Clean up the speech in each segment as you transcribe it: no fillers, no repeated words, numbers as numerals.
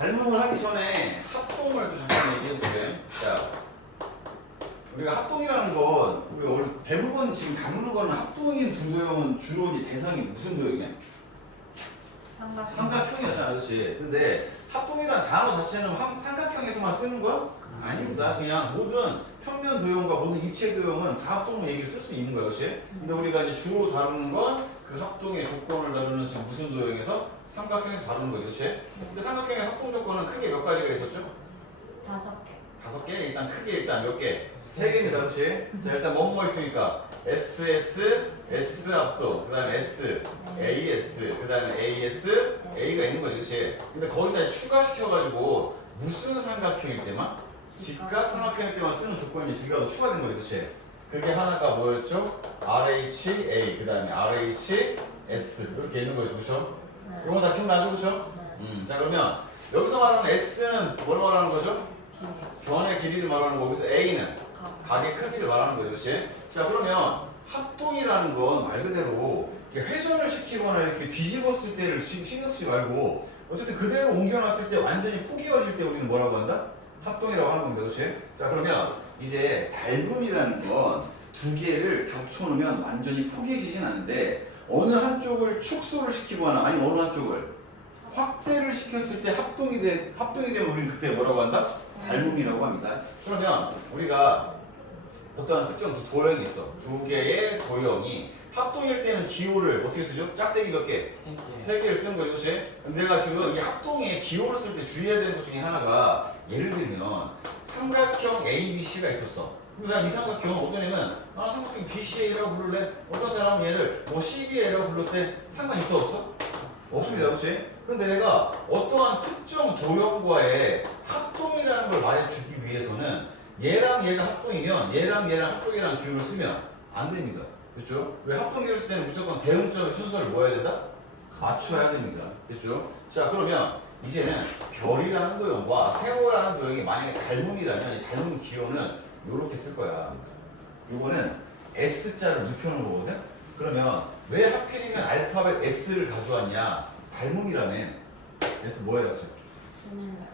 닮음을 하기 전에 합동을 또 잠깐 얘기해 볼게요. 자, 우리가 합동이라는 건 우리가 원래 대부분 지금 다루는 거는 합동인 두 도형은 주로 이 대상이 무슨 도형이야? 삼각형이었잖아, 그렇지? 근데 합동이라는 단어 자체는 삼각형에서만 쓰는 거야? 아닙니다. 그냥 모든 평면 도형과 모든 입체 도형은 다 합동으로 얘기를 쓸 수 있는 거야, 그렇지? 근데 우리가 이제 주로 다루는 건 그 합동의 조건을 다루는 지금 무슨 도형에서 삼각형에서 다루는 거지, 그렇지? 근데 삼각형의 합동 조건은 크게 몇 가지가 있었죠? 5개. 5개? 일단 크게 일단 몇 개? 3개입니다, 그렇지? 자, 일단 뭐뭐 있으니까 SS, S 합동, 그 다음에 S, AS, 그 다음에 AS, A가 있는 거지, 그렇지? 근데 거기다 추가시켜가지고 무슨 삼각형일 때만? 직각 삼각형일 때만 쓰는 조건이 두 개가 더 추가된 거지, 그렇지? 그게 하나가 뭐였죠? RHA, 그 다음에 RHS 이렇게 있는 거죠, 그렇죠? 네. 이건 다 기억나죠, 그렇죠? 네. 자, 그러면 여기서 말하는 S는 뭘 말하는 거죠? 길이. 변의 길이를 말하는 거고, 여기서 A는 각. 각의 크기를 말하는 거죠, 그렇지? 자, 그러면 합동이라는 건 말 그대로 이렇게 회전을 시키거나 이렇게 뒤집었을 때를 신경 쓰지 말고 어쨌든 그대로 옮겨놨을 때 완전히 포개어질 때 우리는 뭐라고 한다? 합동이라고 하는 겁니다, 그렇지? 자, 그러면 이제 닮음이라는 건 두 개를 겹쳐놓으면 완전히 포개지진 않는데 어느 한쪽을 축소를 시키거나 아니면 어느 한쪽을 확대를 시켰을 때 합동이 되면 우리는 그때 뭐라고 한다? 닮음이라고 합니다. 그러면 우리가 어떠한 특정 도형이 있어. 두 개의 도형이 합동일 때는 기호를 어떻게 쓰죠? 짝대기 몇 개? 3개를 쓰는 거죠, 그렇지? 내가 지금 이 합동에 기호를 쓸 때 주의해야 되는 것 중에 하나가 예를 들면 삼각형 ABC가 있었어. 근데 난 이 삼각형은 어떤 애는 삼각형 BCA라고 부를래? 어떤 사람은 얘를 뭐 CBA라고 불렀대? 상관 있어 없어? 없습니다, 그렇지? 근데 내가 어떠한 특정 도형과의 합동이라는 걸 말해주기 위해서는 얘랑 얘가 합동이면 얘랑 합동이라는 기호를 쓰면 안 됩니다. 그렇죠? 왜 합동 기호를 쓸 때는 무조건 대응점의 순서를 뭐 해야 된다? 맞춰야 됩니다. 됐죠? 자, 그러면 이제는 별이라는 도형과 세모라는 도형이 만약에 닮음이라면 이 닮음 기호는 요렇게 쓸 거야. 요거는 S자를 눕혀놓은 거거든? 그러면 왜 하필이면 알파벳 S를 가져왔냐? 닮음이라면 S 뭐예요, 학생?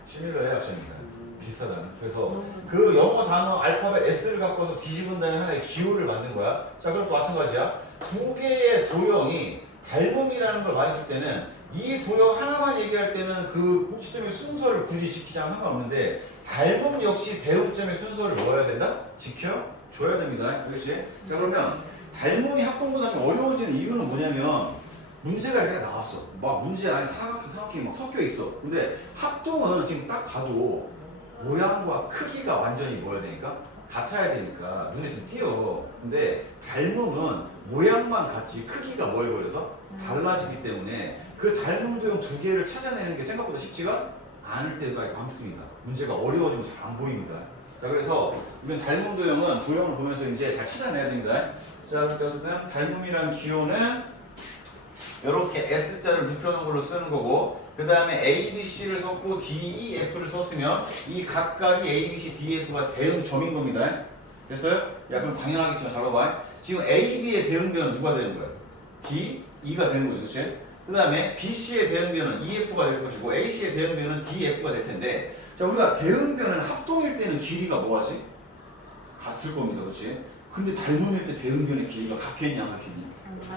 시밀러의 학생입니다. 비슷하다는. 그래서 그 영어 단어 알파벳 S를 갖고서 뒤집은 다음에 하나의 기호를 만든 거야. 자, 그럼 또 마찬가지야. 두 개의 도형이 닮음이라는 걸 말해줄 때는 이 도형 하나만 얘기할 때는 그 꼭지점의 순서를 굳이 지키지 않으면 상관없는데 닮음 역시 대응점의 순서를 넣어야 된다? 지켜줘야 됩니다. 그렇지? 자, 그러면 닮음이 합동보다 좀 어려워지는 이유는 뭐냐면 문제가 이렇게 나왔어. 막 문제 안에 사각형이 막 섞여 있어. 근데 합동은 지금 딱 가도 모양과 크기가 완전히 뭐야 되니까? 같아야 되니까 눈에 좀 띄어. 근데 닮음은 모양만 같지 크기가 뭐 해버려서 달라지기 때문에 그 닮음 도형 두 개를 찾아내는 게 생각보다 쉽지가 않을 때가 많습니다. 문제가 어려워지면 잘 안 보입니다. 자, 그래서 우리는 닮음 도형은 도형을 보면서 이제 잘 찾아내야 됩니다. 자, 어쨌든 닮음이란 기호는 이렇게 S자를 눕혀놓은 걸로 쓰는 거고, 그 다음에 A, B, C를 썼고 D, E, F를 썼으면 이 각각이 A, B, C, D, F가 대응점인 겁니다. 됐어요? 야, 그럼 당연하겠지만 잘 봐봐. 지금 A, B의 대응변은 누가 되는 거야? D, E가 되는 거죠, 그렇지? 그 다음에 B, C의 대응변은 E, F가 될 것이고 A, C의 대응변은 D, F가 될 텐데, 자, 우리가 대응변은 합동일 때는 길이가 뭐하지? 같을 겁니다, 그렇지? 근데 닮음일 때 대응변의 길이가 같겠냐, 안 같겠냐?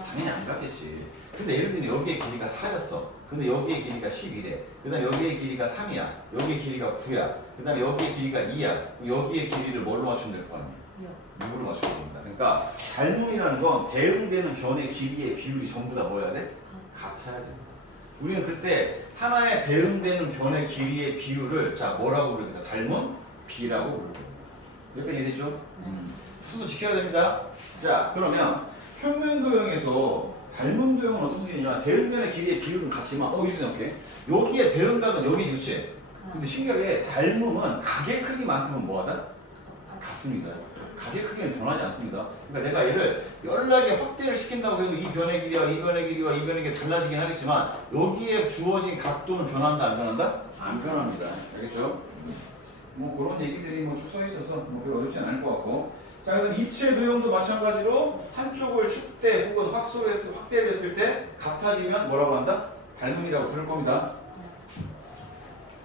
당연히 안 같겠지. 근데 예를 들면 여기의 길이가 4였어. 근데 여기의 길이가 11에. 그 다음에 여기의 길이가 3이야. 여기의 길이가 9야. 그 다음에 여기의 길이가 2야. 여기의 길이를 뭘로 맞추면 될 거 아니야? 6으로 맞추면 됩니다. 그러니까 닮음이라는 건 대응되는 변의 길이의 비율이 전부 다 뭐야 돼? 같아야 됩니다. 우리는 그때 하나의 대응되는 변의 길이의 비율을 자 뭐라고 부르겠다? 닮은 B라고 부르겠다. 여기까지 이해되죠? 순서 지켜야 됩니다. 자, 그러면 평면 도형에서 닮음 도형은 어떤 소리냐? 대응변의 길이의 비율은 같지만 이렇게 생각해. 여기에 대응각은 여기지, 그치? 근데 신기하게 닮음은 각의 크기만큼은 뭐하다? 같습니다. 각의 크기는 변하지 않습니다. 그러니까 내가 얘를 연락에 확대를 시킨다고 해도 이 변의 길이와 이 변의 길이와 이 변의 길이 달라지긴 하겠지만 여기에 주어진 각도는 변한다, 안 변한다? 안 변합니다. 알겠죠? 뭐 그런 얘기들이 뭐 축소해 있어서 뭐 별로 어렵지 않을 것 같고. 자, 그래서 입체 도형도 마찬가지로 한쪽을 축대 혹은 확대를 했을 때 같아지면 뭐라고 한다? 닮음이라고 부를 겁니다.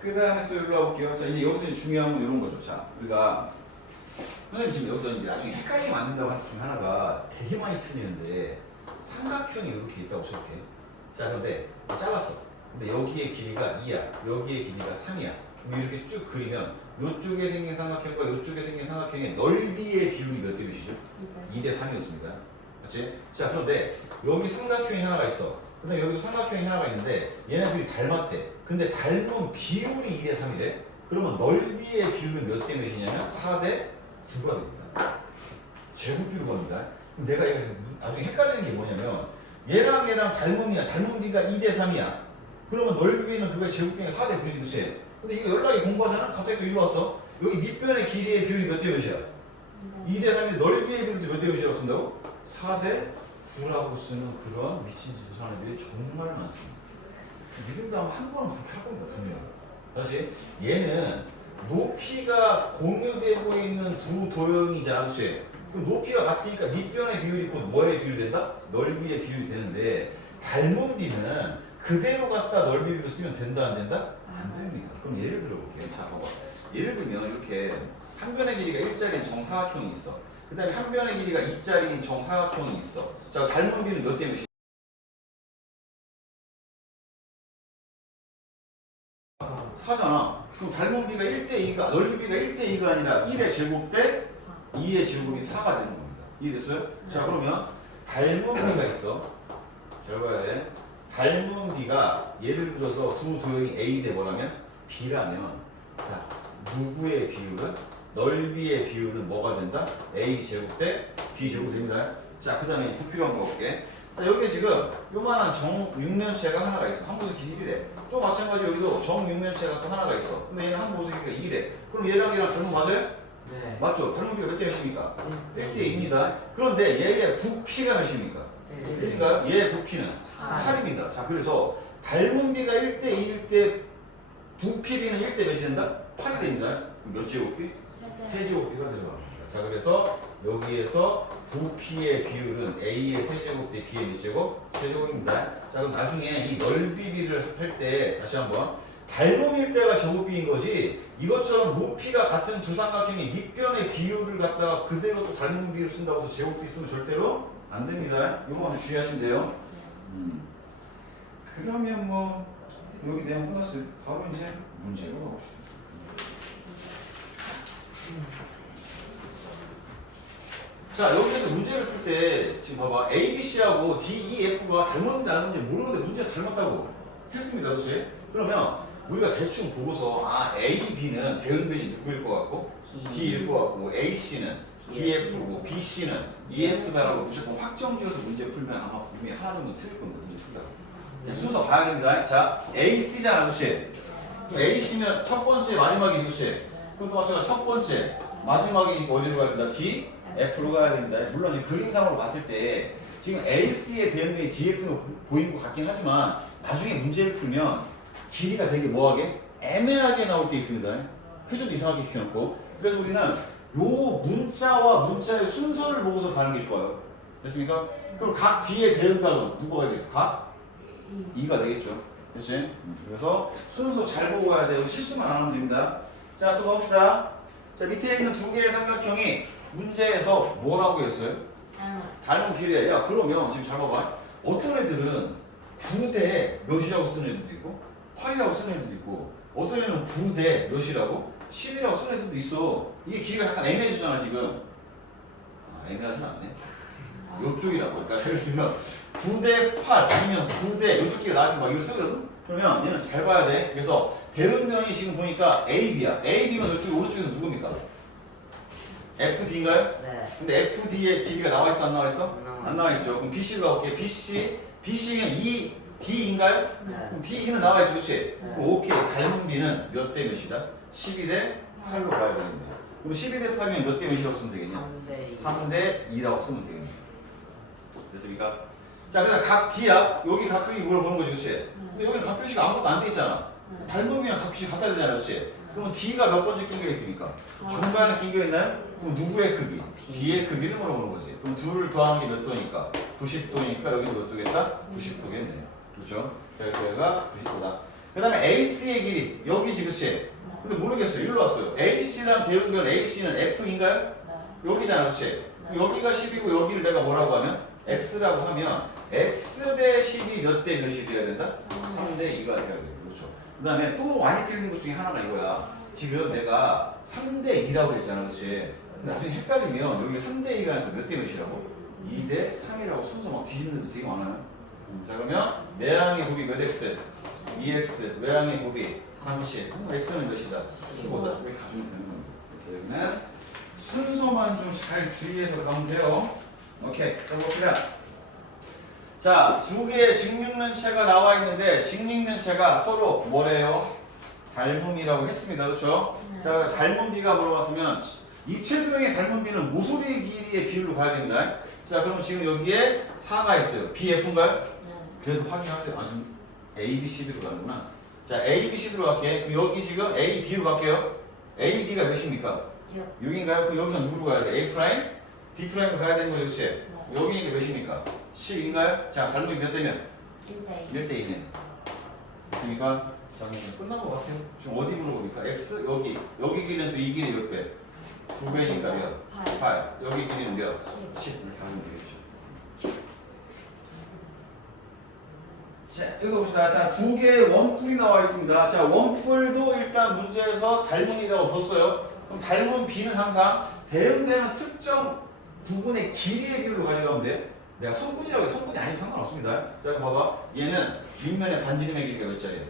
그 다음에 또 여기로 와볼게요. 자, 이제 여기서 이제 중요한 건 이런 거죠. 자, 우리가 선생님 지금 여기서 이제 나중에 헷갈리게 만든다고 하는 것 중에 하나가 되게 많이 틀리는데 삼각형이 이렇게 있다고 생각해. 자, 그런데 잘랐어. 근데 여기의 길이가 2야. 여기의 길이가 3이야. 그럼 이렇게 쭉 그리면 이쪽에 생긴 삼각형과 이쪽에 생긴 삼각형의 넓이의 비율이 몇 대 몇이죠? 2대 3이었습니다. 그렇지? 자, 그런데 여기 삼각형이 하나가 있어. 그 다음에 여기도 삼각형이 하나가 있는데 얘네들이 닮았대. 근데 닮은 비율이 2대 3이래. 그러면 넓이의 비율은 몇 대 몇이냐면 4대 9가 됩니다. 제곱비로 갑니다. 그럼 내가 얘가 지금 나중에 헷갈리는 게 뭐냐면 얘랑 얘랑 닮음이야. 닮은 비가 2대 3이야. 그러면 넓이는 그거의 제곱비가 4대 9지, 그치? 근데 이거 연락이 공부하잖아? 갑자기 또 일로 왔어. 여기 밑변의 길이의 비율이 몇 대 몇이야? 2대 3인데 넓이의 비율이 몇 대 몇이라고 쓴다고? 4대 9라고 쓰는 그런 미친 짓을 하는 애들이 정말 많습니다. 니들도 아마 한 번은 그렇게 할 겁니다, 분명. 다시, 얘는 높이가 공유되고 있는 두 도형이잖아, 그치? 그럼 높이가 같으니까 밑변의 비율이 곧 뭐의 비율이 된다? 넓이의 비율이 되는데 닮은 비는 그대로 갖다 넓이 비율 쓰면 된다, 안 된다? 안 됩니다. 그럼 예를 들어볼게요. 자, 봐봐. 예를 들면 이렇게 한 변의 길이가 1짜리인 정사각형이 있어. 그 다음에 한 변의 길이가 2짜리인 정사각형이 있어. 자, 닮은 비는 몇 대 몇이야? 4잖아. 그럼 닮은 비가 1대2가, 넓이 비가 1대2가 아니라 1의 제곱 대 2의 제곱이 4가 되는 겁니다. 이해됐어요? 자, 그러면 닮은 비가 있어. 잘 봐야 돼. 닮은 비가 예를 들어서 두 도형이 A 대 뭐라면? B라면, 자, 누구의 비율은? 넓이의 비율은 뭐가 된다? A 제곱 대 B 제곱 됩니다. 자, 그 다음에 부필요한 거 볼게. 자, 여기에 지금 요만한 정육면체가 하나가 있어. 한 보석 길이래. 또 마찬가지로 여기도 정육면체가 또 하나가 있어. 근데 얘는 한 보석 길이가 2래. 그럼 얘랑 얘랑 닮은 맞아요? 네. 맞죠? 닮은 비가 몇 대 몇입니까? 네. 1대 2입니다. 그런데 얘의 부피가 몇입니까? 네. 그러니까 얘의 부피는 8입니다. 자, 그래서 닮은 비가 1대 2일 때 부피비는 1대 몇이 된다? 8이 됩니다. 그럼 몇 제곱비? 세제곱비가 들어갑니다. 자, 그래서 여기에서 부피의 비율은 A의 세제곱 대 B의 몇 제곱? 세제곱입니다. 자, 그럼 나중에 이 넓이비를 할 때 다시 한번 닮음일 때가 제곱비인 거지 이것처럼 높이가 같은 두 삼각형이 밑변의 비율을 갖다가 그대로 또 닮은 비율 쓴다고 해서 제곱비 쓰면 절대로 안 됩니다. 이거 한번 주의하시면 돼요. 그러면 뭐 여기 내용 끝났어요. 바로 이제 문제로 가봅시다. 자, 여기에서 문제를 풀 때 지금 봐봐. A, B, C하고 D, E, F가 닮았는지 안 닮았는지 모르는데 문제가 닮았다고 했습니다. 그렇지? 그러면 우리가 대충 보고서 아, A, B는 대응변이 누구일 것 같고 D일 것 같고 A, C는 DF고 B, C는 EF다라고 무조건 확정 지어서 문제 풀면 아마 분명히 하나 정도 틀릴 겁니다. 문제 풀다가 그냥 순서 봐야 됩니다. 자, A, C잖아. 그렇지? 그럼 A, C면 첫 번째 마지막이 그렇지? 그럼 또 마찬가지로 첫 번째 마지막이 어디로 가야 된다? D, F로 가야 됩니다. 물론 이 그림상으로 봤을 때 지금 AC의 대응변이 DF로 보이는 것 같긴 하지만 나중에 문제를 풀면 길이가 되게 뭐하게? 애매하게 나올 때 있습니다. 회전도 이상하게 시켜놓고. 그래서 우리는 요 문자와 문자의 순서를 보고서 가는 게 좋아요. 됐습니까? 그럼 각 B의 대응각은 누구가 되겠어? 각 2가 되겠죠. 그렇지? 그래서 순서 잘 보고 가야 돼요. 실수만 안 하면 됩니다. 자, 또 가봅시다. 자, 밑에 있는 두 개의 삼각형이 문제에서 뭐라고 했어요? 닮은 길이야. 야, 그러면 지금 잘 봐봐. 어떤 애들은 9대 몇이라고 쓰는 애들도 있고 8이라고 쓰는 애들도 있고 어떤 애는 9대 몇이라고 10이라고 쓰는 애들도 있어. 이게 길이가 약간 애매해지잖아 지금. 아, 애매하진 않네. 요쪽이라고. 그러니까 예를 들면 9대 8 아니면 9대 요쪽 길이가 나와서 막 이거 쓰거든? 그러면 얘는 잘 봐야 돼. 그래서 대응변이 지금 보니까 AB야. AB면 이쪽 오른쪽에서 누굽니까? FD인가요? 네. 근데 FD의 길이가 나와 있어, 안 나와 있어? 안 나와 안 나와 있죠. 그럼 BC로 가볼게. BC면 E, D인가요? 네. 그럼 DE는 나와 있지, 그렇지? 네. 그럼 오케이. 닮은 B는 몇 대 몇이다? 12대 8로 가야 되겠네. 그럼 12대 8이면 몇 대 몇이라고 쓰면 되겠냐? 3대 2라고 쓰면 되겠네. 됐습니까? 자, 그다음 각 D야. 여기 각 크기 물어보는 거지, 그렇지? 근데 여기는 각 표시가 아무것도 안 돼 있잖아. 닮으면 각 표시 갖다 되잖아, 그렇지? 그러면 D가 몇 번째 낀겨 있습니까? 중간에 낀겨 있나요? 그럼 누구의 크기? B의 크기를 물어보는 거지. 그럼 둘을 더하는 게 몇 도니까? 90도니까 여기도 몇 도겠다? 90도겠네요. 그렇죠? 자, 여기가 90도다. 그 다음에 AC의 길이 여기지 그치? 근데 모르겠어요. 일로 왔어요. AC랑 대응변 AC는 F인가요? 여기잖아 그치? 여기가 10이고 여기를 내가 뭐라고 하면 X라고 하면 X 대 10이 몇 대 몇이 돼야 된다? 3대 2가 돼야 돼요. 그렇죠. 그 다음에 또 많이 틀린 것 중에 하나가 이거야. 지금 내가 3대 2라고 했잖아 그치? 나중에 헷갈리면 여기 3대 2가 몇 대 몇이라고? 2대 3이라고 순서 막 뒤집는 데 되게 많아요. 자 그러면 내항의 곱이 몇 X? 2X 외항의 곱이 30 X는 몇이다? 15다. 이렇게 가주면 되는 겁니다. 그래서 여기는 순서만 좀 잘 주의해서 가면 돼요. 오케이. 자 봅시다. 자, 두 개의 직육면체가 나와 있는데 직육면체가 서로 뭐래요? 닮음이라고 했습니다. 그렇죠? 자, 닮음비가 물어봤으면 입체도형의 닮음비는 모서리 길이의 비율로 가야 됩니다. 자, 그럼 지금 여기에 4가 있어요. BF인가요? 그래도 확인하세요. 아, 지금 A, B, C, D로 가는구나. 자, A, B, C, D로 갈게. 그럼 여기 지금 A, B로 갈게요. A, D가 몇입니까? 6인가요? 그럼 여기서 누구로 가야 돼? A 프라임? D 프라임으로 가야 되는 거죠, 그렇지? 여기 몇입니까? 10인가요? 자, 닮음이 몇 대면? 1대 2네. 됐습니까? 자, 그럼 끝난 것 같아요. 지금 어디 물어보니까? X? 여기. 여기 길이는 또 이 길이 몇 배? 2배니까 몇? 8. 여기 길이는 몇? 10. 이렇게 하면 되겠죠. 자, 여기 봅시다. 자, 두 개의 원뿔이 나와 있습니다. 자, 원뿔도 일단 문제에서 닮음이라고 줬어요. 그럼 닮은 B는 항상 대응되는 특정 부분의 길이의 비율로 가져가면 돼. 내가 성분이라고 해서 성분이 아니면 상관없습니다. 자, 그럼 봐봐. 얘는 밑면의 반지름의 길이가 몇 짜리야?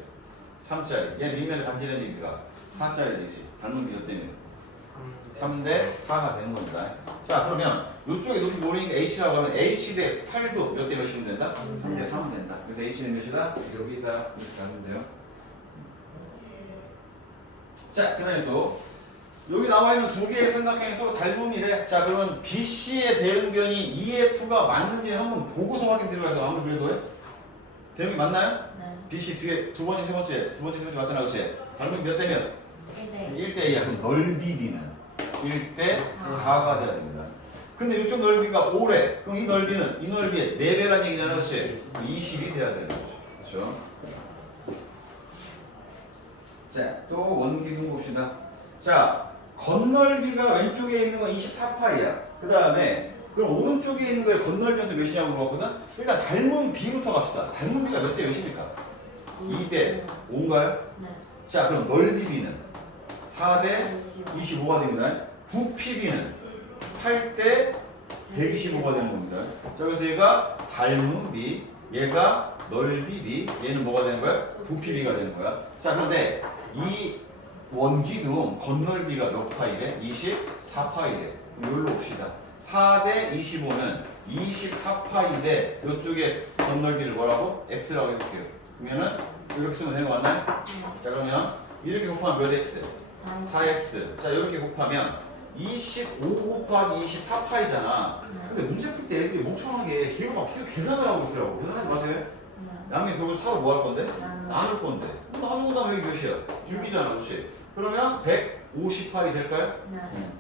3짜리. 얘는 밑면의 반지름의 길이가 4짜리지. 닮은 비 몇 대면? 3대 4가 되는 겁니다. 자, 그러면 이쪽에 높이 모르니까 H라고 하면 H 대 8도 몇 대 몇이면 된다? 3대 3은 된다. 그래서 H는 몇이다? 여기다 이렇게 가면 돼요. 자, 그 다음에 또 여기 나와 있는 두 개의 삼각형이 서로 닮음이래. 자, 그러면 BC의 대응변이 EF가 맞는지 한번 보고서 확인 들어가서 아무리 그래도 해? 대응이 맞나요? 네. BC 뒤에 두 번째, 세 번째 맞잖아, 그렇지? 닮음이 몇 대면? 1대 1대 2야. 그럼 넓이 B는 1대 4가 돼야 됩니다. 근데 이쪽 넓이가 5래. 그럼 이 넓이는 이 넓이의 4배란 얘기잖아, 그렇지? 20이 돼야 되는 거죠. 그렇죠? 자, 또 원기둥 봅시다. 자, 겉넓이가 왼쪽에 있는 건 24파이야. 그 다음에 그럼 오른쪽에 있는 거에 겉넓이는 또 몇이냐고 물어봤거든? 일단 닮은 B부터 갑시다. 닮은 B가 몇 대 몇입니까? 2대 5인가요? 네. 자, 그럼 넓이 B는 4대 25가 됩니다. 부피 B는 8대 125가 되는 겁니다. 자, 그래서 얘가 닮은 B, 얘가 넓이 B, 얘는 뭐가 되는 거야? 부피 B가 되는 거야. 자, 그런데 이 원기둥 겉넓이가 몇 파이래? 24파이래. 여기로 봅시다. 4대 25는 24파이인데 이쪽에 겉넓이를 뭐라고? X라고 해볼게요. 그러면은 이렇게 쓰면 되는 거 맞나요? 자, 그러면 이렇게 곱하면 몇 X? 4X. 자, 이렇게 곱하면 25 곱하기 24파이잖아. 근데 문제 풀 때 애들이 멍청하게 걔가 막 계산을 하고 있더라고. 계산하지 마세요. 양면 결국 4로 뭐 할 건데? 나눌 건데. 나누고 나면 여기 몇이야? 6이잖아, 그렇지? 그러면 150파이 될까요?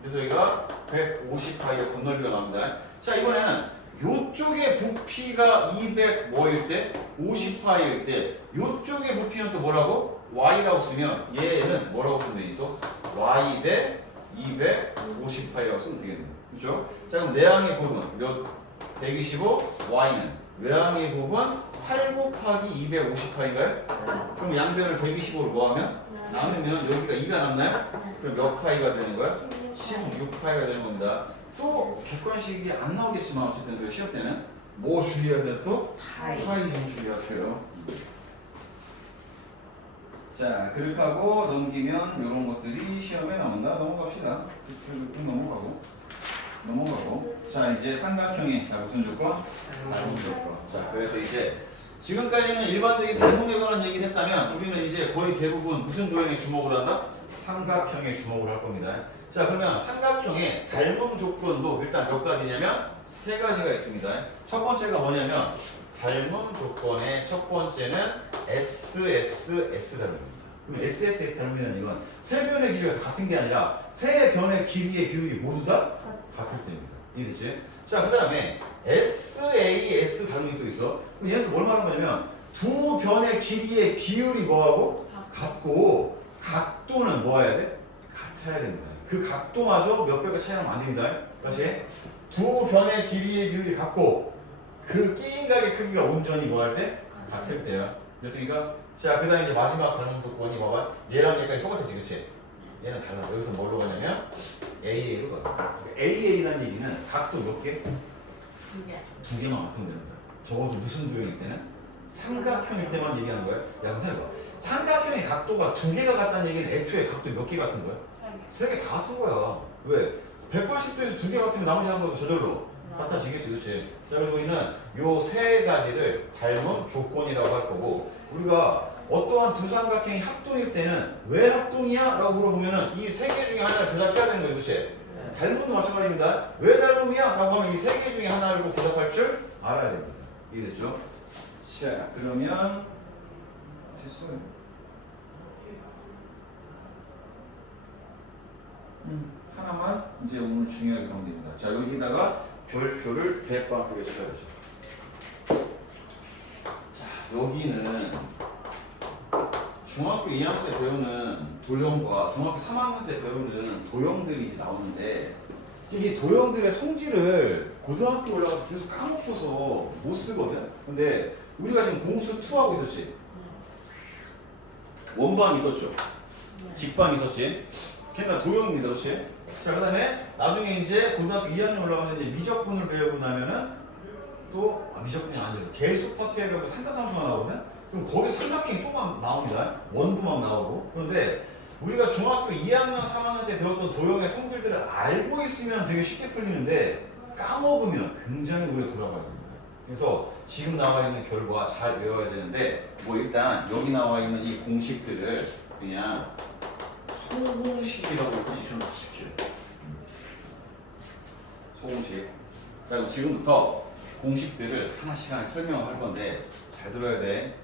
그래서 여기가 150파이의 겉넓이가 나옵니다. 자, 이번에는 요쪽의 부피가 200 뭐일 때? 50파이일 때 요쪽의 부피는 또 뭐라고? Y라고 쓰면 얘는 뭐라고 쓰면 되니 또? Y 대 250파이라고 쓰면 되겠네요. 그렇죠? 자, 그럼 내항의 곱은 몇? 125, Y는 외항의 곱은 8 곱하기 250파인가요? 그럼 양변을 125로 뭐하면? 나누면 여기가 2가 남나요? 그럼 몇 파이가 되는 거야? 16파이가 되는 겁니다. 또 객관식이 안 나오겠지만 어쨌든 그 시험 때는 뭐 주의해야 돼 또? 파이 좀 주의하세요. 자, 그렇게 하고 넘기면 이런 것들이 시험에 나온다. 넘어갑시다. 넘어가고. 자, 이제 삼각형의 자 무슨 조건? 닮음 조건. 자, 그래서 이제 지금까지는 일반적인 닮음에 관한 얘기를 했다면 우리는 이제 거의 대부분 무슨 도형에 주목을 한다? 삼각형에 주목을 할 겁니다. 자, 그러면 삼각형의 닮음 조건도 일단 몇 가지냐면 세 가지가 있습니다. 첫 번째가 뭐냐면 닮음 조건의 첫 번째는 SSS 닮음입니다. 그럼 SSS 닮음이라는 이건 세 변의 길이가 같은 게 아니라 세 변의 길이의 비율이 모두 다 같을 때입니다. 이해됐지? 자, 그 다음에 SAS 닮음이 또 있어. 그럼 얘는 또 뭘 말하는 거냐면 두 변의 길이의 비율이 뭐하고? 같고 각도는 뭐 해야 돼? 같아야 됩니다. 그 각도마저 몇 배가 차이 나면 안 됩니다. 다시 두 변의 길이의 비율이 같고 그 끼인각의 크기가 온전히 뭐 할 때? 같을 때야. 됐습니까? 자, 그 다음에 이제 마지막 닮은 조건이 봐봐. 얘랑 얘까지 똑같았지, 그치? 얘는 달라. 여기서 뭘로 가냐면 AA로 가. AA라는 얘기는 각도 몇 개? 2개. 두 개만 같으면 되는 거야. 적어도 무슨 도형일 때는? 삼각형일 때만 얘기하는 거야. 야, 무슨 해봐. 삼각형의 각도가 두 개가 같다는 얘기는 애초에 각도 몇 개 같은 거야? 3개. 세 개 다 같은 거야. 왜? 180도에서 두 개 같으면 나머지 한 것도 저절로 같아지겠지, 그렇지? 자, 그래서 우리는 요 세 가지를 닮은 조건이라고 할 거고, 우리가 어떠한 두 삼각형이 합동일 때는 왜 합동이야? 라고 물어보면은 이 세 개 중에 하나를 대답해야 되는 거예요, 그렇지? 닮음도 마찬가지입니다. 왜 닮음이야? 라고 하면 이 세 개 중에 하나를 꼭 대답할 줄 알아야 됩니다. 이해됐죠? 자, 그러면 됐어요. 하나만 이제 오늘 중요하게 하면 됩니다. 자, 여기다가 별표를 대빵 크게 쳐야죠. 자, 여기는 중학교 2학년 때 배우는 도형과 중학교 3학년 때 배우는 도형들이 이제 나오는데 이 도형들의 성질을 고등학교 올라가서 계속 까먹고서 못 쓰거든. 근데 우리가 지금 공수 2 하고 있었지. 원방 있었죠. 직방 있었지. 걔가 도형입니다, 그렇지? 자, 그다음에 나중에 이제 고등학교 2학년 올라가서 이제 미적분을 배우고 나면은 또 미적분이 아니라 개수 파트에 배우고 삼각함수가 나오거든. 그럼 거기 삼각형이 또 막 나옵니다. 원도 막 나오고. 그런데 우리가 중학교 2학년, 3학년 때 배웠던 도형의 성질들을 알고 있으면 되게 쉽게 풀리는데 까먹으면 굉장히 오래 돌아가야 됩니다. 그래서 지금 나와 있는 결과 잘 외워야 되는데 뭐 일단 여기 나와 있는 이 공식들을 그냥 소공식이라고 이름을 시켜요. 소공식. 자, 그럼 지금부터 공식들을 하나씩 설명을 할 건데 잘 들어야 돼.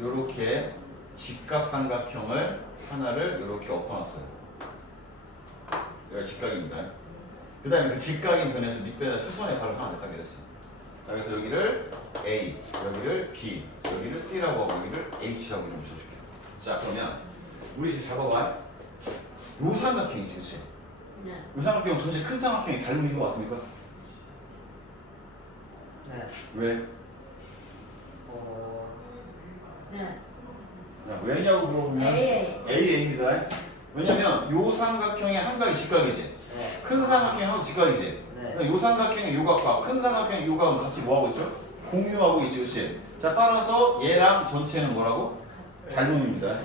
요렇게 직각삼각형을 하나를 이렇게 엎어놨어요. 여기가 직각입니다. 그 다음에 그 직각인 변에서 밑변에 수선의 발을 하나 냈다 그랬어. 자, 그래서 여기를 A, 여기를 B, 여기를 C라고 하고 여기를 H라고 이름 붙여줄게요. 자, 그러면 우리 지금 잘 봐봐. 요 삼각형이지, 그치? 네. 요 삼각형 전체 큰 삼각형이 닮은 거 같습니까? 네. 왜? 네. 야, 왜냐고 물어보면 AA. AA입니다. 왜냐면 요 삼각형의 한 각이 직각이지. 네. 큰 삼각형의 한 각이 직각이지. 네. 요 삼각형의 요각과 큰 삼각형의 요각은 같이 뭐하고 있죠? 공유하고 있지, 그렇지? 자, 따라서 얘랑 전체는 뭐라고? 닮음입니다.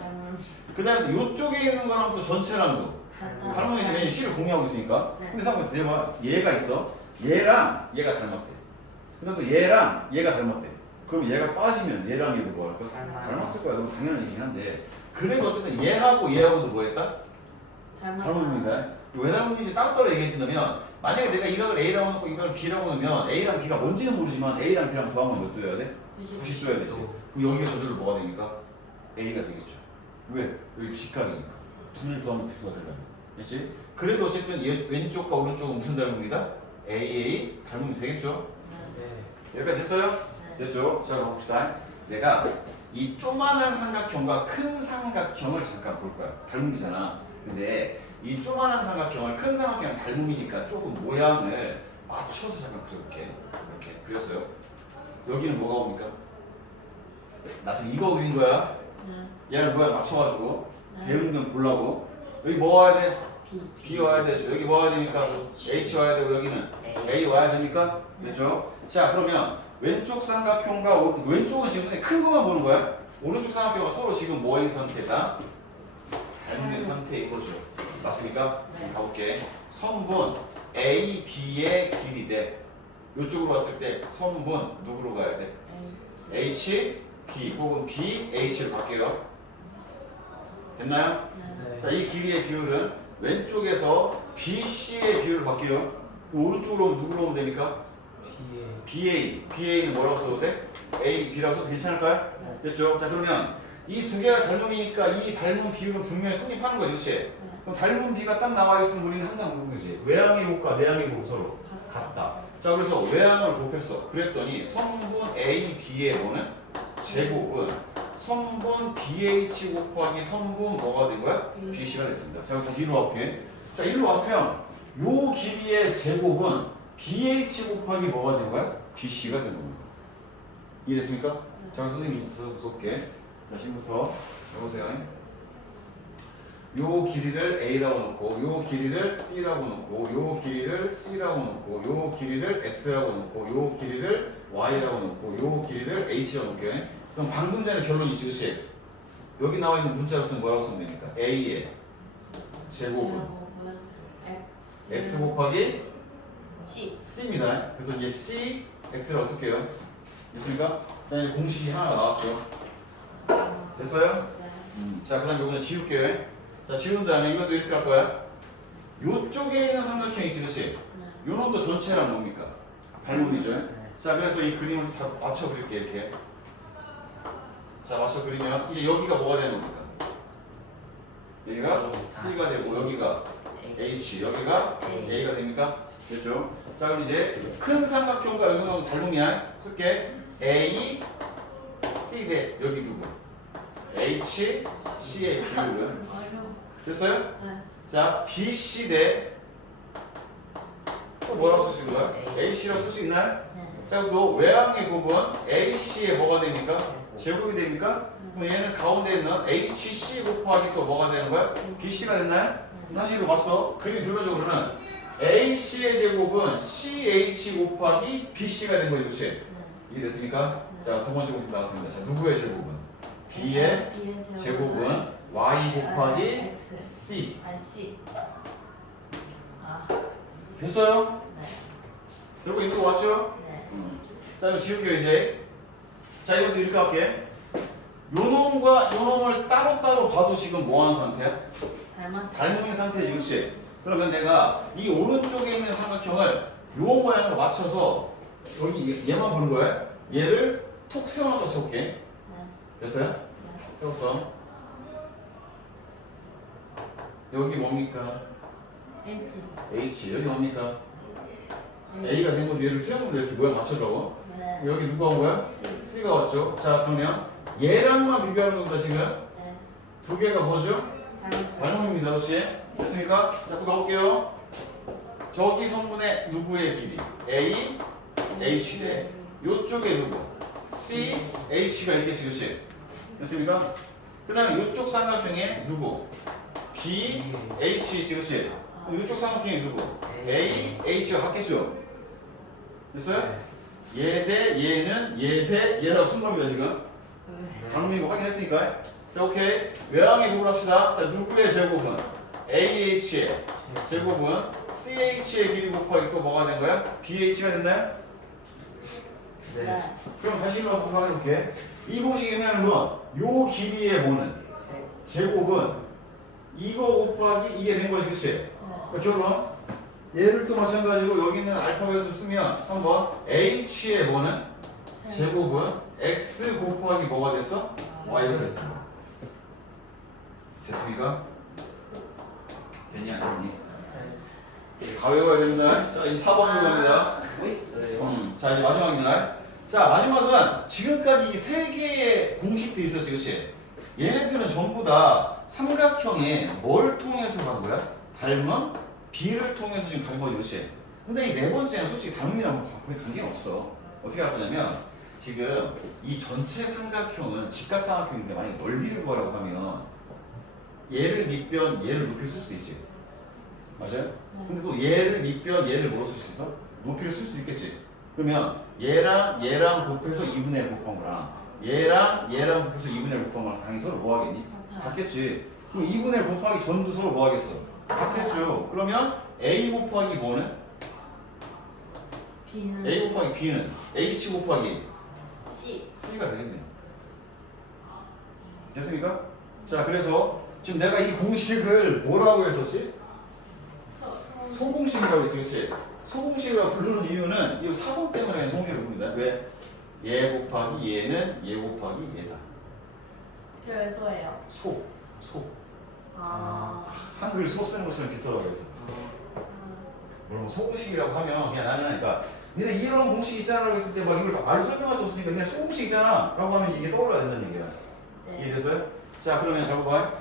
그 다음에 요쪽에 있는 거랑 또 전체랑도 닮음이 있으면 얘는 C를 공유하고 있으니까. 네. 근데 상관 내가 얘가 있어. 얘랑 얘가 닮았대. 그 다음 또 얘랑 얘가 닮았대. 그럼 얘가 빠지면 얘랑 얘도 뭐 할까? 닮았을 거야. 너무 당연한 얘기긴 한데 그래도 어쨌든 얘하고 얘하고도 뭐 했다? 닮음입니다. 왜 닮음인지 따로따로 얘기해준다면 만약에 내가 이 각을 A라고 놓고 이 각을 B라고 놓으면 A랑 B가 뭔지는 모르지만 A랑 B랑 더하면 몇 도여야 돼? 90도여야 되지. 그럼 여기가 저절로 뭐가 됩니까? A가 되겠죠. 왜? 여기 직각이니까. 둘을 더하면 90도가 되려면. 그렇지? 그래도 어쨌든 얘 왼쪽과 오른쪽은 무슨 닮음이다? AA 닮음이 되겠죠? 네. 여기까지 됐어요? 됐죠? 자, 봅시다. 내가 이 조만한 삼각형과 큰 삼각형을 잠깐 볼 거야. 닮음이잖아. 근데 이 조만한 삼각형을 큰 삼각형을 닮음이니까 조금 모양을 맞춰서 잠깐 그려볼게. 이렇게 그렸어요. 여기는 뭐가 옵니까? 나 지금 이거 그린 거야. 얘를 모양 맞춰가지고 배운 건 보려고. 여기 뭐 와야 돼? B 와야 되죠. 여기 뭐 와야 됩니까? H 와야 되고 여기는 A 와야 됩니까? 됐죠? 자, 그러면 왼쪽 삼각형과 왼쪽은 지금 큰 것만 보는 거야. 오른쪽 삼각형과 서로 지금 뭐인 상태다? 닮은 상태 이거죠. 맞습니까? 네. 가볼게. 선분 A, B의 길이 돼. 이쪽으로 왔을 때 선분 누구로 가야 돼? H, B 혹은 B, H로 바뀌어요. 됐나요? 네. 자, 이 길이의 비율은 왼쪽에서 BC의 비율로 바뀌어요. 그럼 오른쪽으로 오면 누구로 오면 됩니까? BA는 뭐라고 써도 돼? A, B라고 써도 괜찮을까요? 네. 됐죠? 자, 그러면 이 두 개가 닮음이니까 이 닮은 비율은 분명히 성립하는 거지, 그렇지? 그럼 닮은 B가 딱 나와 있으면 우리는 항상 모르는 거지. 외항의 곱과 내항의 곱 서로 같다. 자, 그래서 외항을 곱했어. 그랬더니 성분 A, B의 뭐는 제곱은 성분 BH 곱하기 성분 뭐가 된 거야? BC가 됐습니다. 자, 그래서 뒤로 갈게. 자, 이리로 왔으면 요 길이의 제곱은 BH 곱하기 뭐가 된 거야? BC가 된 겁니다. 이해됐습니까? 자, 선생님 무섭게. 자, 지금부터 해보세요. 요 길이를 A라고 놓고, 요 길이를 B라고 놓고, 요 길이를 C라고 놓고, 요 길이를 X라고 놓고, 요 길이를 Y라고 놓고, 요 길이를 H라고 놓게. 그럼 방금 전에 결론이 있지, 그치? 여기 나와 있는 문자로 쓰면 뭐라고 쓰면 됩니까? A의 제곱은 X 곱하기 C. C입니다. 그래서 이제 C, X라고 쓸게요. 됐습니까? 자, 이제 공식이 하나가 나왔죠. 됐어요? 네. 자, 그 다음에 이거는 지울게요. 자, 지운 다음에 이것도 이렇게 할 거야. 요쪽에 있는 삼각형이 있지, 그치? 네. 요 놈도 전체란 뭡니까? 닮음이죠. 자, 그래서 이 그림을 다 맞춰 그릴게, 이렇게. 자, 맞춰 그리면 이제 여기가 뭐가 되는 겁니까? 여기가 C가 되고, 여기가 H, 여기가 A가 됩니까? 됐죠? 자, 그럼 이제 큰 삼각형과 여기서 나오는 닮음이야. 쓸게. A, C 대 여기 누구? H, C의 비율은 어려워. 됐어요? 네. 자, BC 대 또 뭐라고 쓸 수 있는 거야? AC라고 쓸 수 있나요? 네. 자, 또 외항의 곱은 AC의 뭐가 됩니까? 제곱이 됩니까? 그럼 얘는 가운데 있는 HC 곱하기 또 뭐가 되는 거야? BC가 됐나요? 다시 이리로 왔어. 그림 결론적으로는 AC의 제곱은 CH 곱하기 BC가 된 거죠, 그렇지? 네. 이해됐습니까? 자, 두 번째 공식 나왔습니다. 자, 누구의 제곱은? B의 제곱은 Y 곱하기 X. C. 아, C. 아, 됐어요? 네. 들고 있는 거 맞죠? 네. 자, 이거 지울게요, 이제. 자, 이것도 이렇게 할게. 요 놈과 요 놈을 따로따로 봐도 지금 뭐 하는 상태야? 닮았어. 닮은 상태지, 그렇지? 그러면 내가 이 오른쪽에 있는 삼각형을 요 모양으로 맞춰서 여기 얘만 보는 거야. 얘를 톡 세워놨다 쳐볼게. 네. 됐어요? 네. 세웠어. 여기 뭡니까? H. H. 여기 뭡니까? A. A가 된 거죠. 얘를 세우면 이렇게 모양 맞추려고. 네. 여기 누가 온 거야? C. C가 왔죠. 자, 그러면 얘랑만 비교하는 겁니다, 지금. 네. 두 개가 뭐죠? 닮았어. 닮음입니다, 그렇지? 됐습니까? 자, 또 가볼게요. 저기 성분의 누구의 길이? A, H 대 요쪽에 누구? C, H가 있겠지, 그렇지? 됐습니까? 그 다음에 요쪽 삼각형에 누구? B, H 있지, 그렇지? 그럼 요쪽 삼각형에 누구? A, H가 같겠죠? 됐어요? 얘 대 얘는 얘 대 얘라고 쓴 겁니다, 지금. 강민이고 확인했으니까. 자, 오케이. 외항의 곱을 합시다. 자, 누구의 제곱은? AH의 제곱은 CH의 길이 곱하기 또 뭐가 된 거야? BH가 됐나요? 네. 그럼 다시 일로 와서 확인해볼게. 이 공식이 의미하는 건 요 길이의 뭐는? 제곱은 이거 곱하기 이게 된 거지, 그치? 그러니까 결론. 얘를 또 마찬가지로 여기 있는 알파벳을 쓰면 3번 H의 뭐는? 제곱은 X 곱하기 뭐가 됐어? Y가 됐어. 됐습니까? 됐냐, 안 됐니? 다 외워야 됩니다. 자, 이 4번으로 갑니다. 뭐 있어요? 자, 이제 마지막입니다. 자, 마지막은 지금까지 이 세 개의 공식도 있었지, 그치? 얘네들은 전부 다 삼각형에 뭘 통해서 간 거야? 닮은 B를 통해서 지금 간 거지, 그치? 근데 이 네 번째는 솔직히 닮음이랑 거의 관계가 없어. 어떻게 할 거냐면, 지금 이 전체 삼각형은 직각삼각형인데 만약에 넓이를 구하라고 하면 얘를 밑변, 얘를 높이 쓸 수도 있지. 맞아요? 근데 또 얘를 밑변, 얘를 뭐로 쓸 수 있어? 높이를 쓸 수 있겠지. 그러면 얘랑 곱해서 2분의 1 곱한 거랑 얘랑 곱해서 2분의 1 곱한 거랑 당연히 서로 뭐 하겠니? 같겠지. 그럼 2분의 1 곱하기 전도 서로 뭐 하겠어? 같겠죠. 그러면 A 곱하기 뭐는? B는 A 곱하기 B는 H 곱하기 C. C가 되겠네요. 됐습니까? 자, 그래서 지금 내가 이 공식을 뭐라고 했었지? 소공식이라고 했지, 그렇지? 소공식이라고 부르는 이유는 이 4번 때문에 소공식을 부릅니다. 왜? 얘 곱하기 얘는 얘 곱하기 얘다. 그게 왜 소예요? 소. 아. 한글 소 쓰는 것처럼 비슷하다고 해서. 물론 소공식이라고 하면 그냥 나는 그러니까 니네 이런 공식 있잖아라고 했을 때 막 이걸 다 말로 설명할 수 없으니까 그냥 소공식 있잖아라고 하면 이게 떠올라야 된다는 얘기야. 네. 이해됐어요? 자 그러면 잘 봐봐.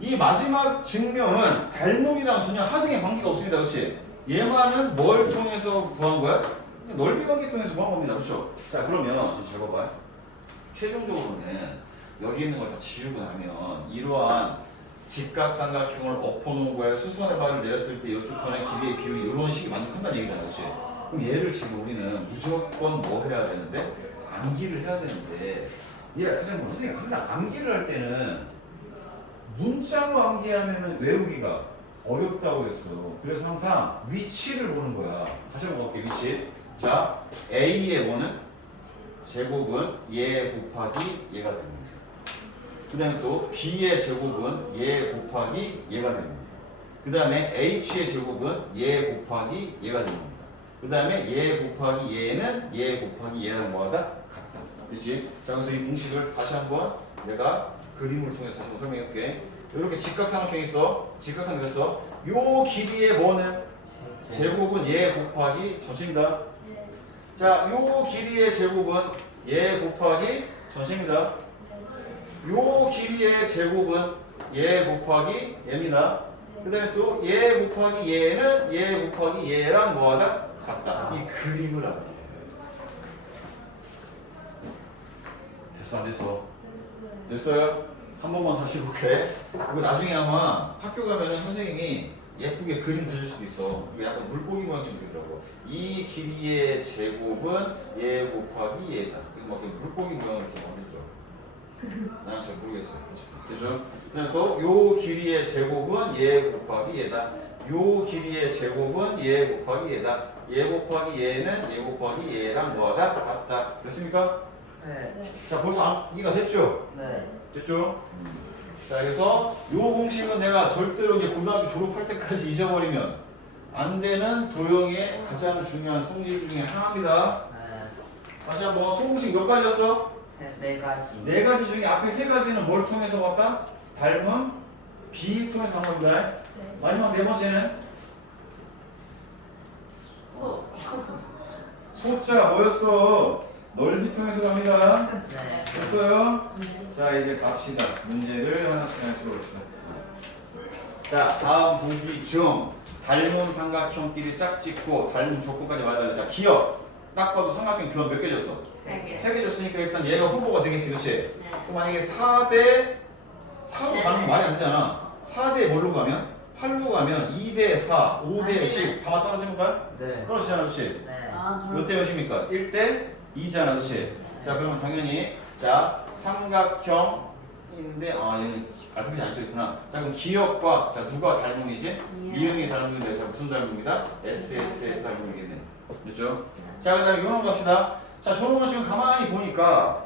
이 마지막 증명은 닮음이랑 전혀 하등의 관계가 없습니다. 그렇지? 얘만은 뭘 통해서 구한 거야? 넓이 관계 통해서 구한 겁니다. 그렇죠? 자 그러면 지금 잘 봐봐. 최종적으로는 여기 있는 걸 다 지우고 나면 이러한 직각삼각형을 엎어놓은 거에 수선의 발을 내렸을 때 이쪽 편의 길이의 비율이 이런 식이 만족한다는 얘기잖아. 그렇지? 그럼 얘를 지금 우리는 무조건 뭐 해야 되는데? 암기를 해야 되는데 사실 선생님 항상 암기를 할 때는 문자로 암기하면 외우기가 어렵다고 했어. 그래서 항상 위치를 보는 거야. 다시 한번 볼게요. 위치. 자, A의 원은 제곱은 얘 곱하기 얘가 됩니다. 그 다음에 또 B의 제곱은 얘 곱하기 얘가 됩니다. 그 다음에 H의 제곱은 얘 곱하기 얘가 됩니다. 그 다음에 얘 곱하기 얘는 얘 곱하기 얘랑 뭐하다? 같다. 그렇지? 자, 그래서 이 공식을 다시 한번 내가 그림을 통해서 다시 설명해 볼게. 이렇게 직각삼각형이 있어. 직각삼각형이 있어. 요 길이의 뭐는? 제곱은 얘 곱하기 전체입니다. 네. 자, 요 길이의 제곱은 얘 곱하기 전체입니다. 요 길이의 제곱은 얘 곱하기 얘입니다. 그 다음에 또 얘 곱하기 얘는 얘 곱하기 얘랑 뭐하다? 같다. 이 그림을 알게. 됐어 안 됐어? 됐어요? 한 번만 다시 볼게. 이거 나중에 아마 학교 가면은 선생님이 예쁘게 그림 그릴 수도 있어. 이거 약간 물고기 모양처럼 되더라고. 이 길이의 제곱은 얘 곱하기 얘다. 그래서 막 이렇게 물고기 모양을 이렇게 만들죠. 나는 잘 모르겠어요. 됐죠? 그다음 또 요 길이의 제곱은 얘 곱하기 얘다. 요 길이의 제곱은 얘 곱하기 얘다. 얘 곱하기 얘는 얘 곱하기 얘랑 뭐하다? 같다. 됐습니까? 네. 자 벌써 암기가 됐죠? 네. 됐죠? 자 그래서 요 공식은 내가 절대로 이제 고등학교 졸업할 때까지 잊어버리면 안 되는 도형의 가장 중요한 성질 중에 하나입니다. 네. 다시 한번 소공식 몇 가지였어? 네 가지. 네 가지 중에 앞에 세 가지는 뭘 통해서 봤다? 닮음, 비 통해서 한 겁니다. 네. 마지막 네 번째는 소. 소자 뭐였어? 넓이 통해서 갑니다. 네. 됐어요? 네. 자 이제 갑시다. 문제를 하나씩 해봅시다. 자 다음 보기 중 닮은 삼각형끼리 짝짓고 닮은 조건까지 말해달라. 자 기억 딱 봐도 삼각형 교환 몇 개 줬어? 세 개. 3개 줬으니까 일단 얘가 후보가 되겠지 그렇지? 네. 그럼 만약에 4대 4로 네. 가는 건 말이 안 되잖아. 4대 뭘로 가면? 8로 가면 2대 4, 5대 10 다 맞떨어지는 거야? 네. 떨어지잖아 그렇지? 네. 아, 몇 대 몇입니까? 1대 2잖아 그렇지? 자 그러면 당연히 자 삼각형인데 얘는 알파벳이 안 써있구나. 자 그럼 기억과 자 누가 닮음이지? 미음이 닮음인데 자 무슨 닮음이다? SSS 닮음이겠네. 됐죠? 자 그 다음에 요놈 갑시다. 자 저놈은 지금 가만히 보니까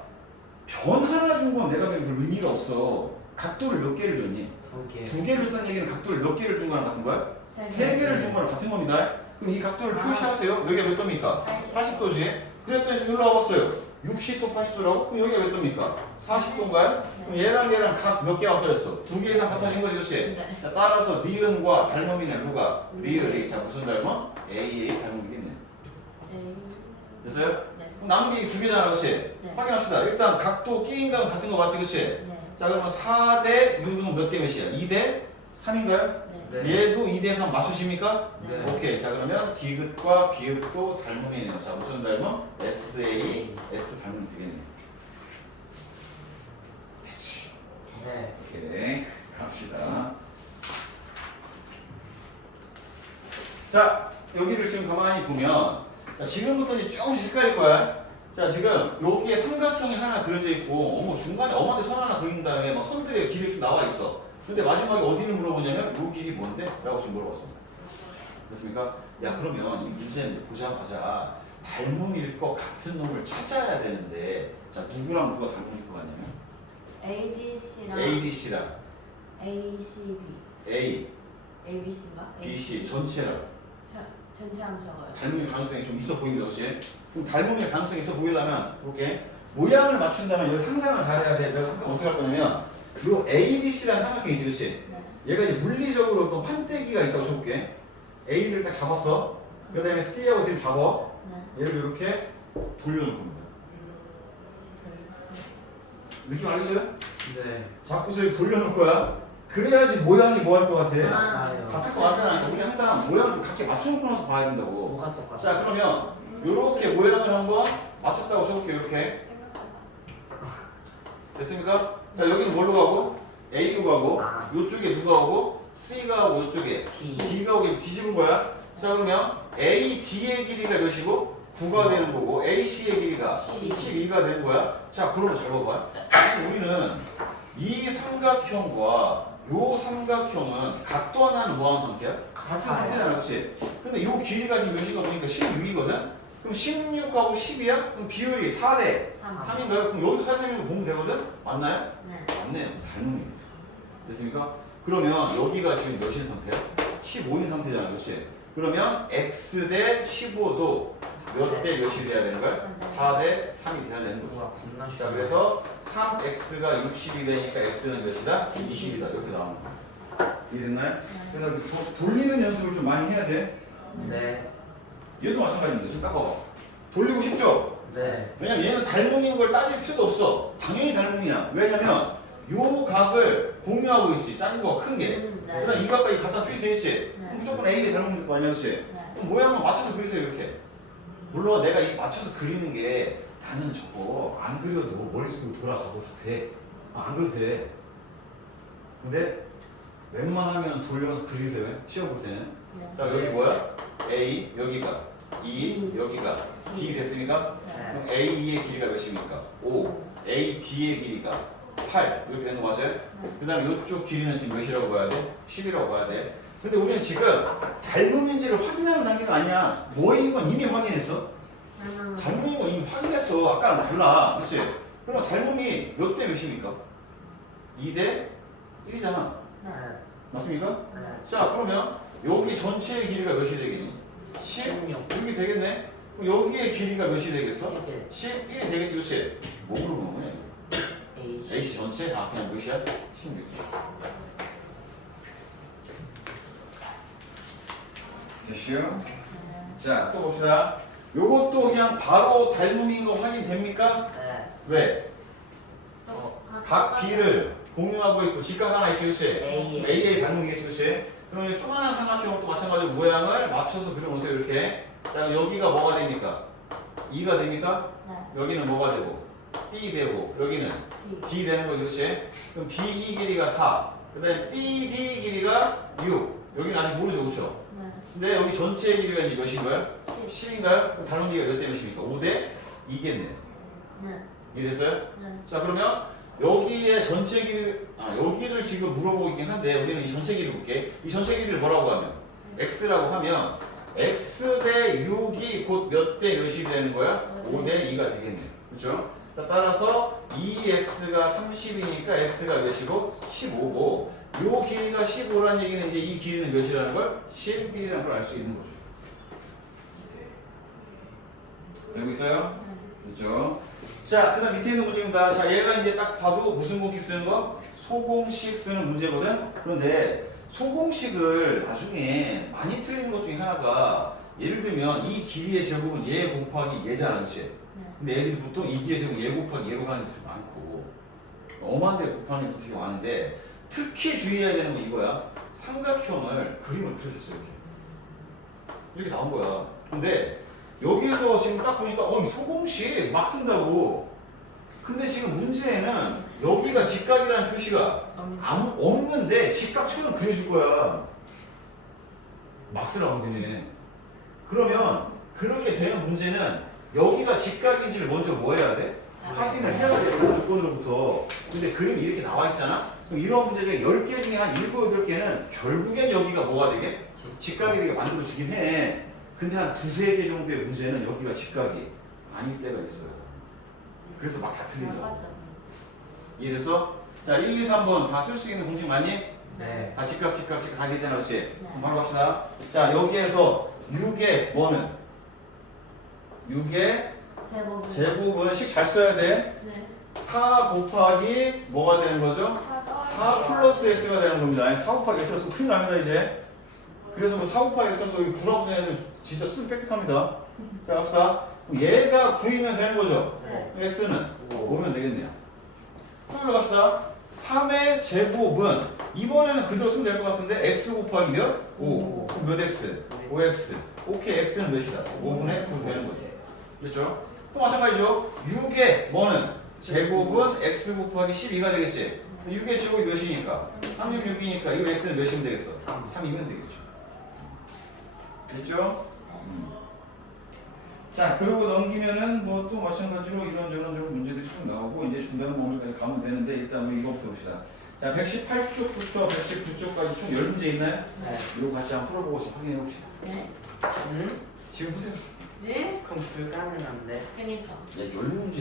변 하나 준 건 내가 보기엔 별 의미가 없어. 각도를 몇 개를 줬니? 두 개. 두 개를 줬다는 얘기는 각도를 몇 개를 준 거랑 같은 거야? 세 세 개를 준 거랑 같은 겁니다. 그럼 이 각도를 표시하세요. 여기가 몇 도입니까? 80도지. 그랬더니 여기로 와봤어요. 60도, 80도라고? 그럼 여기가 몇 도입니까? 40도인가요? 그럼 얘랑 얘랑 각 몇 개가 같아졌어? 두 개 이상 같아진 거지, 그렇지? 네. 자, 따라서 니은과 닮음이네, 누가? 리을이. 자, 무슨 닮음? AA 닮음이겠네. 에이. 됐어요? 네. 그럼 남은 게 두 개잖아, 그렇지? 네. 확인합시다. 일단 각도 끼인각은 같은 거 맞지, 그렇지? 네. 자, 그러면 4대 6은 몇 대 몇이야? 2대 3인가요? 네. 네. 얘도 2대 3 맞추십니까? 네. 오케이. 자 그러면 디귿과 비읍도 닮음이네요. 자 무슨 닮음? SA, S 닮음 되겠네. 됐지. 네. 오케이. 갑시다. 자 여기를 지금 가만히 보면 자, 지금부터 이제 조금씩 헷갈릴 거야. 자 지금 여기에 삼각형이 하나 그려져 있고 중간에 엄한데 선 하나 그린 다음에 막 선들의 길이 쭉 나와 있어. 근데 마지막에 어디를 물어보냐면 요 길이 뭔데? 라고 지금 물어봤습니다. 됐습니까? 야 그러면 이 문제는 보자마자 닮음일 것 같은 놈을 찾아야 되는데 자 누구랑 누가 닮음일 것 같냐면 ADC랑 ADC랑 ACB. A, ABC인가? BC 전체랑 전체 안 적어요. 닮음일 가능성이 좀 있어 보입니다. 그렇지? 그럼 닮음일 가능성이 있어 보이려면 이렇게 모양을 맞춘다면 여기 상상을 잘해야 돼. 내가 항상 어떻게 할 거냐면 요 ADC라는 삼각형이지 그렇지? 네. 얘가 이제 물리적으로 어떤 판때기가 있다고 쳐볼게. A를 딱 잡았어. 그 다음에 C하고 D 잡아. 네. 얘를 이렇게 돌려놓을 겁니다. 느낌 알겠어요? 네. 잡고서 이렇게 돌려놓을 거야. 그래야지 모양이 뭐 할 것 같아? 맞아요. 같을 것 같잖아. 그러니까 우리 항상 모양을 좀 각기 맞춰놓고 나서 봐야 된다고. 뭐가 똑같아? 자, 그러면 요렇게 모양을 한번 맞췄다고 쳐볼게요. 이렇게. 됐습니까? 자, 여기는 뭘로 가고? A로 가고, 아. 요쪽에 누가 오고? C가 오고, 요쪽에 D. D가 오고, 뒤집은 거야. 자, 그러면 A, D의 길이가 몇이고? 9가 되는 거고, A, C의 길이가 12가 되는 거야. 자, 그러면 잘 봐봐. 우리는 이 삼각형과 요 삼각형은 각도 하나는 뭐하는 상태야? 같은 상태잖아, 그렇지? 근데 요 길이가 지금 몇인가 보니까 16이거든? 그럼 16하고 10이야? 그럼 비율이 4대 3인가요? 그럼 여기도 4대 3인 거 보면 되거든? 맞나요? 네. 맞네. 닮음입니다. 됐습니까? 그러면 여기가 지금 몇인 상태야? 15인 상태잖아, 그렇지? 그러면 x 대 15도 몇 대 몇이 돼야 되는 거야? 4대 3이 돼야 되는 거죠. 우와, 겁나 자, 쉬워. 그래서 3x가 60이 되니까 x는 몇이다? 20이다. 이렇게 나오는 거야. 이해됐나요? 그래서 돌리는 연습을 좀 많이 해야 돼. 네. 얘도 마찬가지입니다. 지금 딱 봐봐. 돌리고 싶죠? 네. 왜냐면 얘는 닮음인 걸 따질 필요도 없어. 당연히 닮음이야. 왜냐면 요 각을 공유하고 있지. 작은 거, 큰 게. 네. 그다음 이 각과 이 갖다 표시돼 있지. 네. 무조건 A에 닮은 거 아니야, 그렇지? 네. 그럼 모양만 맞춰서 그리세요, 이렇게. 물론 내가 이 맞춰서 그리는 게 나는 저거 안 그려도 머릿속으로 돌아가고 다 돼. 안 그려도 돼. 근데 웬만하면 돌려서 그리세요. 시험 볼 때는. 네. 자, 여기 뭐야? A, 여기가 2, 여기가 D 됐습니까? 네. 그럼 AE의 길이가 몇입니까? 5. AD의 길이가 8. 이렇게 되는 거 맞아요? 그 다음에 이쪽 길이는 지금 몇이라고 봐야 돼? 10이라고 봐야 돼. 근데 우리는 지금 닮음인지를 확인하는 단계가 아니야. 뭐인 건 이미 확인했어. 닮음인 건 이미 확인했어. 아까랑 달라. 그렇지? 그럼 닮음이 몇 대 몇입니까? 2대 1이잖아. 네. 맞습니까? 네. 자, 그러면 여기 전체의 길이가 몇이 되겠니? 10? 16. 여기 되겠네? 그럼 여기의 길이가 몇이 되겠어? 11. 11이 되겠지, 그렇지? 뭐로 보는 거냐? AC. AC 전체? 아, 그냥 몇이야? 16. 됐어요? 자, 또 봅시다. 요것도 그냥 바로 닮음인 거 확인됩니까? 네. 왜? 어. 각 B를 공유하고 있고 직각 하나 있지, 그렇지? A에. A의 닮음이겠지, 그렇지? 그럼 이 조그만한 삼각형도 마찬가지로 모양을 맞춰서 그려놓으세요, 이렇게. 자, 여기가 뭐가 됩니까? 2가 됩니까? 네. 여기는 뭐가 되고? B 되고, 여기는 D 되는 거죠, 그렇지? 그럼 BE 길이가 4, 그 다음에 BD 길이가 6. 여기는 아직 모르죠, 그렇죠? 네. 근데 여기 전체의 길이가 이제 몇인 거야? 10. 10인가요? 그럼 닮은 길이가 몇 대 몇입니까? 5대 2겠네. 네. 이해됐어요? 네. 자, 그러면 여기에 전체 길이, 여기를 지금 물어보고 있긴 한데 우리는 이 전체 길이 볼게. 이 전체 길이를 뭐라고 하면? x라고 하면 x 대 6이 곧 몇 대 몇이 되는 거야? 5대 2가 되겠네. 그렇죠? 자, 따라서 2x가 30이니까 x가 몇이고? 15고 요 길이가 15라는 얘기는 이제 이 길이는 몇이라는 걸? 11이라는 걸 알 수 있는 거죠. 되고 있어요? 네. 그렇죠? 자, 그 다음 밑에 있는 문제입니다. 자, 얘가 이제 딱 봐도 무슨 공식 쓰는 거? 소공식 쓰는 문제거든? 그런데 소공식을 나중에 많이 틀리는 것 중에 하나가 예를 들면 이 길이의 제곱은 얘 곱하기 얘잖아, 그치? 네. 근데 애들이 보통 이 길이의 제곱 얘 곱하기 얘로 가는 게 많고 엄한 데 곱하는 게 되게 많은데 특히 주의해야 되는 건 이거야. 삼각형을 그림을 그려줬어요, 이렇게. 이렇게 나온 거야. 근데 여기에서 지금 딱 보니까 이 소공식 막 쓴다고. 근데 지금 문제에는 여기가 직각이라는 표시가 없는데 직각처럼 그려줄 거야. 막 쓰라고 되네. 그러면 그렇게 되는 문제는 여기가 직각인지를 먼저 뭐 해야 돼? 확인을 해야 돼. 그 조건으로부터. 근데 그림이 이렇게 나와 있잖아? 그럼 이런 문제 중에 10개 중에 한 7, 8개는 결국엔 여기가 뭐가 되게? 직각이 되게 만들어주긴 해. 근데 한 2, 3개 정도의 문제는 여기가 직각이 아닐 때가 있어요. 그래서 막 다 틀리더라고. 이해됐어? 자, 1, 2, 3번 다 쓸 수 있는 공식 맞니? 네. 다 직각 다 되잖아, 그렇지? 그럼 바로 갑시다. 자, 여기에서 6의 뭐는? 6의 제곱은 제곱은 식 잘 써야 돼. 네. 4 곱하기 뭐가 되는 거죠? 4 플러스 x가 되는 겁니다. 4 곱하기 x가 쓰면 큰일 납니다, 이제. 그래서 뭐 4, 5, 8 써서 여기 9라고 써야 되면 진짜 수준 빽빽합니다. 자, 갑시다. 그럼 얘가 9이면 되는 거죠? 네. x는 오. 5면 되겠네요. 토요일로 갑시다. 3의 제곱은 이번에는 그대로 쓰면 될 것 같은데 x 곱하기 몇? 5. 그럼 몇 x? 5x. 오케이, x는 몇이다? 5분의 9 되는 거죠. 그렇죠? 또 마찬가지죠. 6의 뭐는? 제곱은 x 곱하기 12가 되겠지? 6의 제곱이 몇이니까? 36이니까 이 x는 몇이면 되겠어? 3이면 되겠죠. 됐죠? 자, 그러고 넘기면은 뭐 또 마찬가지로 이런 문제들이 쭉 나오고 이제 중단 범위까지 가면 되는데 일단 우리 이거부터 봅시다. 자, 118쪽부터 119쪽까지 총 10문제 있나요? 네. 이거 같이 한번 풀어보고 확인해 봅시다. 네. 지금 보세요. 네? 그럼 불가능한데. 그니까. 야, 10문제.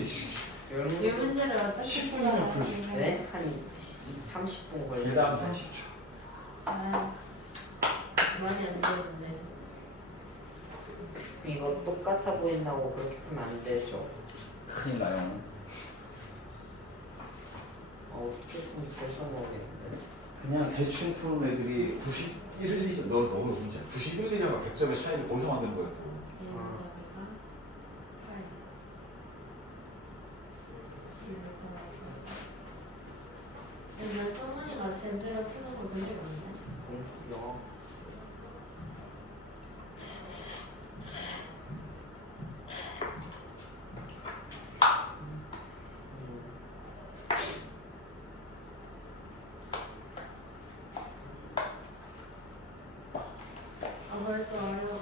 이 문제를 어떻게 10분이면 풀지. 네? 한 30분 걸려. 계단 30초. 아, 많이 안 되는데. 이거 똑같아 보인다고 그렇게 풀면 안 되죠. 큰일 나요. 어떻게 보면 벌써 모르겠는데. 그냥 대충 푸는 애들이 91, 2점, 너 너무 문제. 91, 2점과 100점의 차이를 거기서 만드는 거야 또. 얘는 답이가 8. 근데 성문이가 제대로 푸는 걸 본 적이 없는데. 영어. 아, 벌써 어려워.